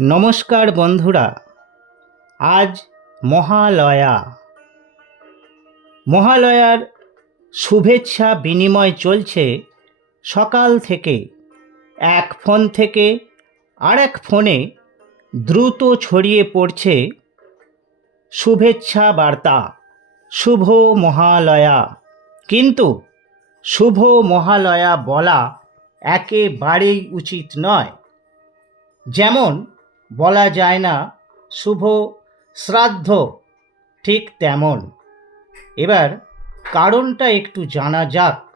নমস্কার বন্ধুরা, আজ মহালয়া। মহালয়ার শুভেচ্ছা বিনিময় চলছে সকাল থেকে। এক ফোন থেকে আরেক ফোনে দ্রুত ছড়িয়ে পড়ছে শুভেচ্ছা বার্তা। শুভ মহালয়া। কিন্তু শুভ মহালয়া বলা একেবারেই উচিত নয়। যেমন বলা যায় না, শুভ শ্রাদ্ধ ঠিক তেমন। এবার কারণটা একটু জানা যাক।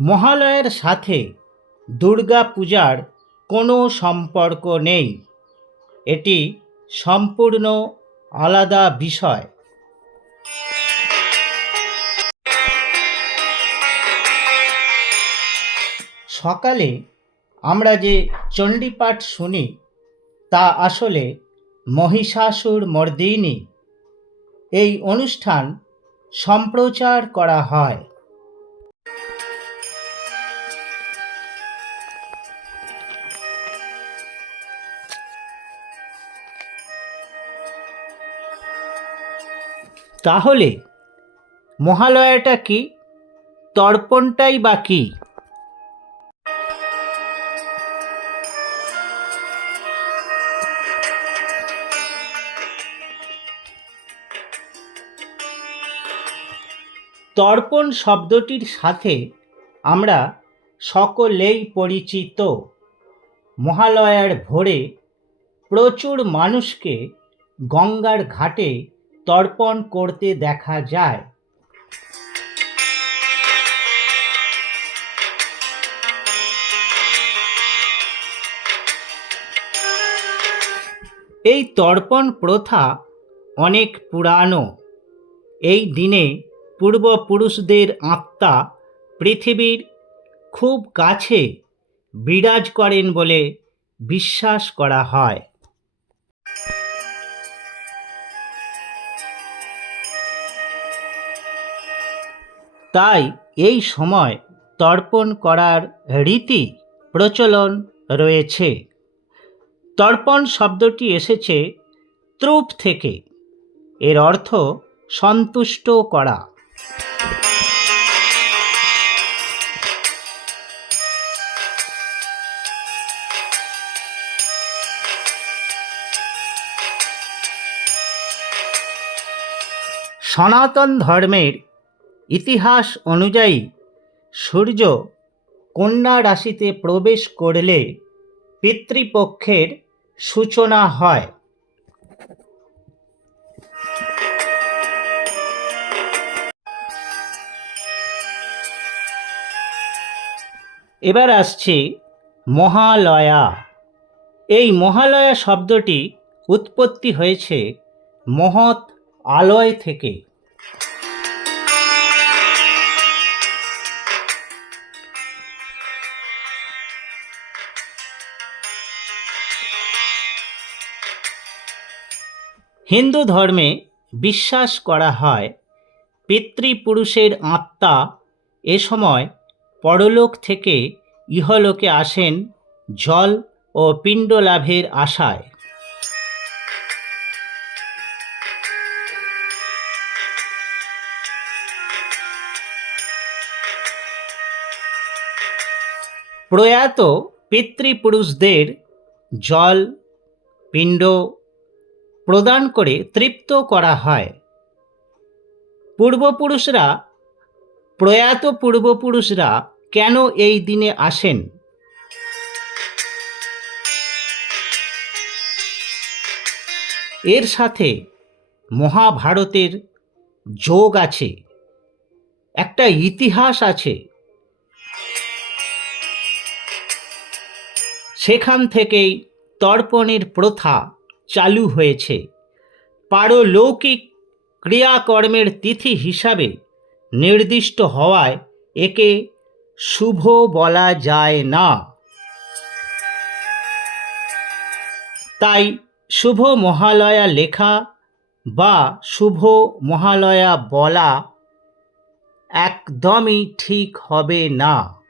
মহালয়ের সাথে দুর্গা পূজার কোনো সম্পর্ক নেই। এটি সম্পূর্ণ আলাদা বিষয়। সকালে আমরা যে চণ্ডীপাঠ শুনি, তা আসলে মহিষাসুর মর্দিনী। এই অনুষ্ঠান সম্প্রচার করা হয়। তাহলে মহালয়াটা কি? তর্পণটাই বা কি? তর্পণ শব্দটির সাথে আমরা সকলেই পরিচিত। মহালয়ার ভোরে প্রচুর মানুষকে গঙ্গার ঘাটে তর্পণ করতে দেখা যায়। এই তর্পণ প্রথা অনেক পুরানো। এই দিনে পূর্বপুরুষদের আত্মা পৃথিবীর খুব কাছে বিরাজ করেন বলে বিশ্বাস করা হয়। তাই এই সময় তর্পণ করার রীতি প্রচলন রয়েছে। তর্পণ শব্দটি এসেছে ত্রুপ থেকে। এর অর্থ সন্তুষ্ট করা। সনাতন ধর্মের ইতিহাস অনুযায়ী সূর্য কন্যা রাশিতে প্রবেশ করলে পিতৃপক্ষের সূচনা হয়। এবার আসছে মহালয়া। এই মহালয়া শব্দটি উৎপত্তি হয়েছে মহৎ আলয় থেকে। হিন্দু ধর্মে বিশ্বাস করা হয়, পিতৃপুরুষের আত্মা এ সময় পরলোক থেকে ইহলোকে আসেন জল ও পিণ্ড লাভের আশায়। প্রয়াত পিতৃপুরুষদের জল, পিণ্ড প্রদান করে তৃপ্ত করা হয়। পূর্বপুরুষরা, প্রয়াত পূর্বপুরুষরা কেন এই দিনে আসেন? এর সাথে মহাভারতের যোগ আছে, একটা ইতিহাস আছে। সেখান থেকেই তর্পণের প্রথা চালু হয়েছে। পারলৌকিক ক্রিয়াকর্মের তিথি হিসাবে নির্দিষ্ট হওয়ায় একে শুভ বলা যায় না। তাই শুভ মহালয়া লেখা বা শুভ মহালয়া বলা একদমই ঠিক হবে না।